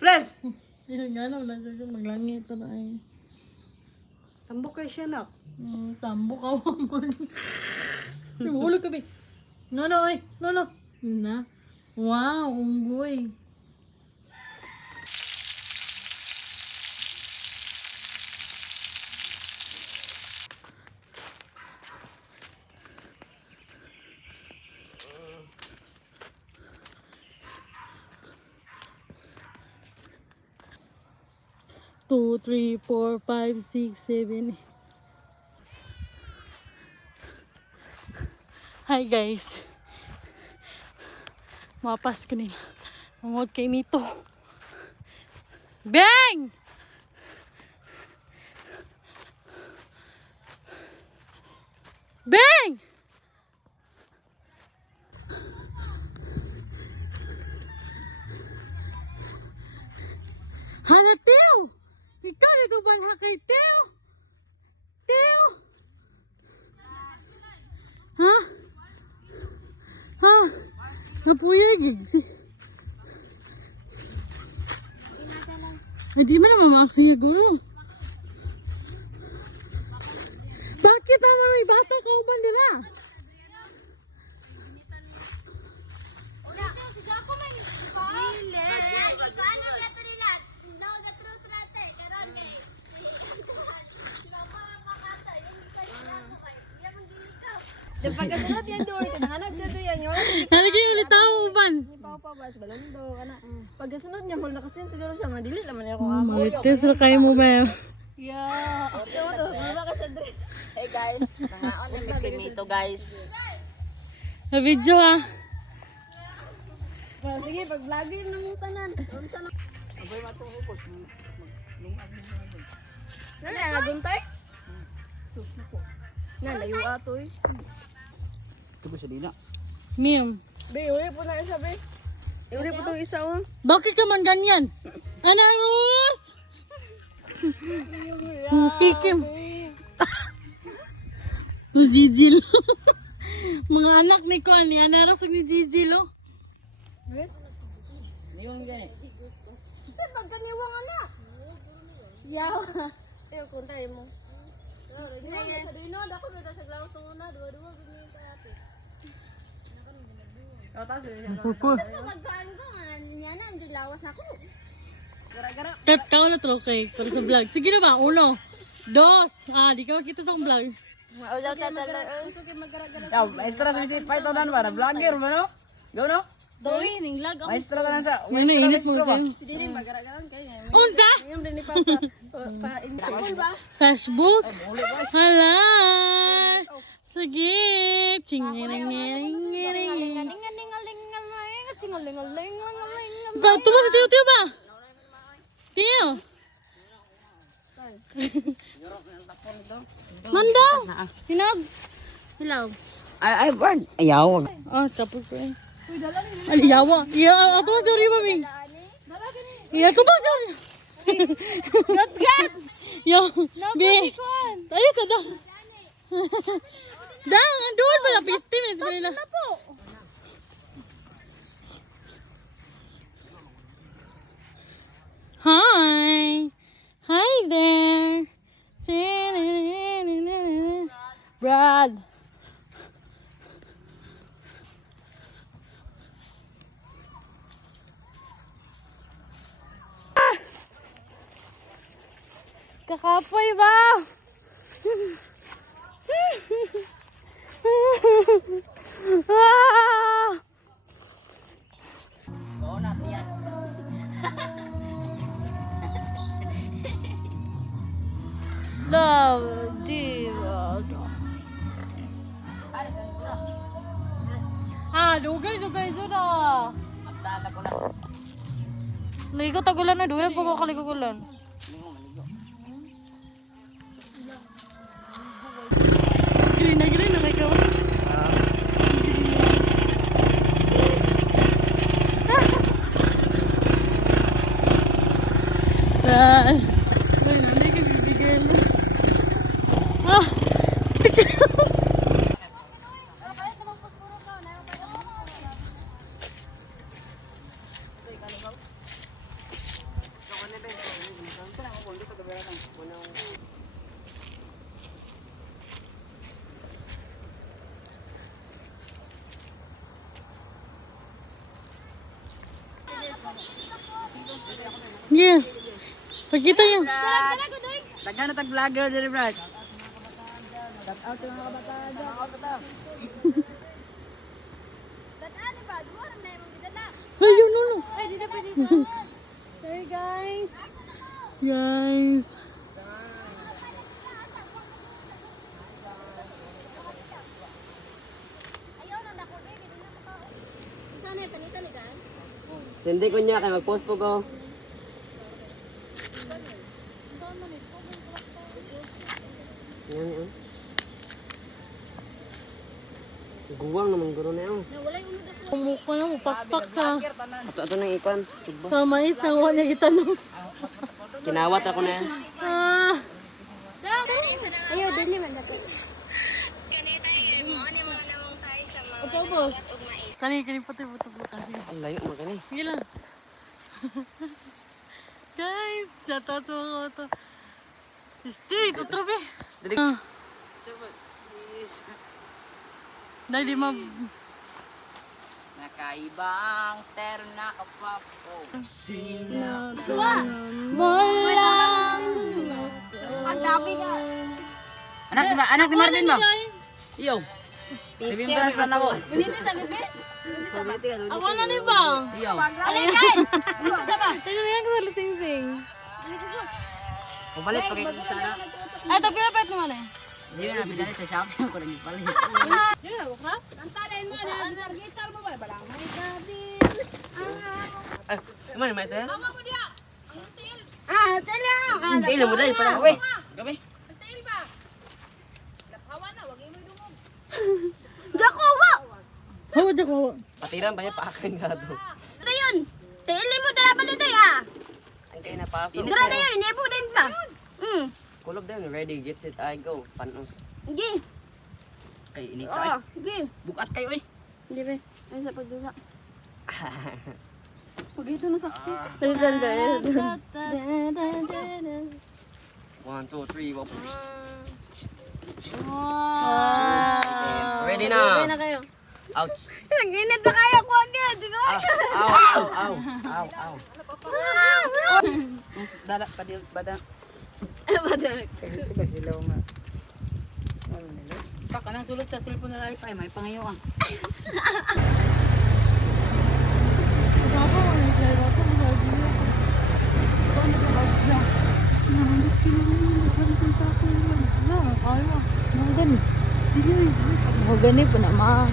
Press! Yung nga naman, maglangit na ay. Tambok kayo siya, nak. Tambo ka mo. Hulog ka, be. No, ay. No. Na. Wow, unggoy. Two, three, 4, 5, 6, 7. Hi guys. Mapas ko nila. Mangod kay Mito. Bang! Bang! Hana Teo! Ikaw ito ba na kay Teo? Teo! Ha? Ha? Napuyag eh. Ay di man naman maksiguro. Bakit naman may bata ka uban nila? Pagkasunod yan doon, kinahanap siya doon yan yun. Nalagay ulit ako uban. Hindi pa pa ba, balando, kana. Pagkasunod niya, hul nakasin siguro siya, madili naman ako Marites na kayo mo ba? Yeah. Wala ka siya doon. Hey guys, nangaon na may Mito guys. Sa video ha. Sige, pag-vlogger na mong tanan. Abay matungkos. Nana, ang aguntay? Layo ato eh. Ito ko sa dina. Mim. Be, uli po na isa, be. Uli po itong isa, oh. Bakit ka man ganyan? Ano Ruth? Tikim. Gigil. Mga anak ni Kuan, ni anarasag ni Gigil oh. Niwang gani. Saan magkaniwang anak? Yaw. Ayaw, kuntay mo. Sa duino, dako na sa glaw sa una, dua-dua ganyan ka ate. Sukul. Magkaan ko nga niya na ang lawas ako. Gara-gara. Kat kao na to kay para sa vlog. Sige na ba? Uno. Dos. Di ka makita sa akong vlog. Maujaw ka talaga. Uso kay magara-gara. Yaw, maestra sa si Pai tanan ba? Vlogger mo no? Go no? Doy, ning lag ako. Maestra tanan sa. Ano init mo kayo? Si Dili magara-gara kay. Unsa? Ngayon din ni Papa. Pa-info ba? Facebook. Hala. Sige. Chingering-ngering-ngering. Ba, tuwa si Tio ba? Tio. Mandang. Hinag. Hilaw. Ay, burn. Ayaw. Tapos ko eh. Ay, yawa. Iya, ato ba sorry mami? Iya, ato ba sorry? Gat. Yo, be. Ayo sa dong. Dang, andun pala piste mes nila. Hi. Hi there. Brad. Kakapoy ba? Oo na tiyan. Love, dear. Dugay sudah. Magdala ko na. Ligo tagulan na duyan pag kaligugulan. Green na ikaw. Ay, nanti ka bibigyan. Yeah. Pagkita niya. Taghan na tag-vlogger diri, Brad. Shout out sa mga kabataan. Dadaan ba? Duwa na yung gidala. Ayun, no. Ay, di na pwede ba? Sorry guys. Guys. Ayaw na dako eh, di na makao. Sana panita ni gan. Sindi ko niya kay mag-post po ko. Yan yan. Guwang naman guro na yun. Nawala yung unod ako. Kumukha na mo, pakpak sa Ato nang ikon. Sugba. sa mais na wala gitanong. Kinawat ako na yan. Ah. Ayaw, dali man dako. Opo, boss. Kani pati buto-buto. Ang layo mo kani. Sige lang. Guys, shout out sa mga ito. Stay, tutrobe. Dali. Ah. Dahil di ma... Nakaibang terna kapapo. Walang... Ang dami ka. Anak ni Marvin ba? Iyo. Sabihin ba sa nawo? Piniti sa gabi? Ako na di ba? Iyo. Alin kan? Isa ba? Tignan yan ko sing-sing. Pumalit pag ikot sana. Ay, ito pinapait naman eh. Hindi mo na pinalit sa shopping ko nang ipalit. Antalin mo na. Ang gitar mo ba? Balang may gabi. Ay, naman may ito yan? Mama mo dia. Ang til. Ah, tala. Hindi lang mo dahil pala. Uy, gabi. Ang til ba? Lapawa na, wag mo dungog. Dako wa. Hawa dyan ko. Patiran pa niya paakin ka to. Ano yun? Tili mo dala pa dito ah. Ang kayo napasok. Dira na yun, inebo din ba? Kulob din. Ready, get set, I go. Panos. Sige. Kay init Oo, tayo. sige. Bukat kayo eh. Hindi ba? Ay sa pagdusa. Pag ito na success. Pagdanda. 1, 2, 3, wap. Ready na. Ready na kayo. Ouch. Ang init na kaya ko agad. Di ko Ow, ow, ow, ow. Dala, padil, badang. Silaw nga. Pak, anong sulot sa cellphone na live ay may pangayo ah. Magani po na ma.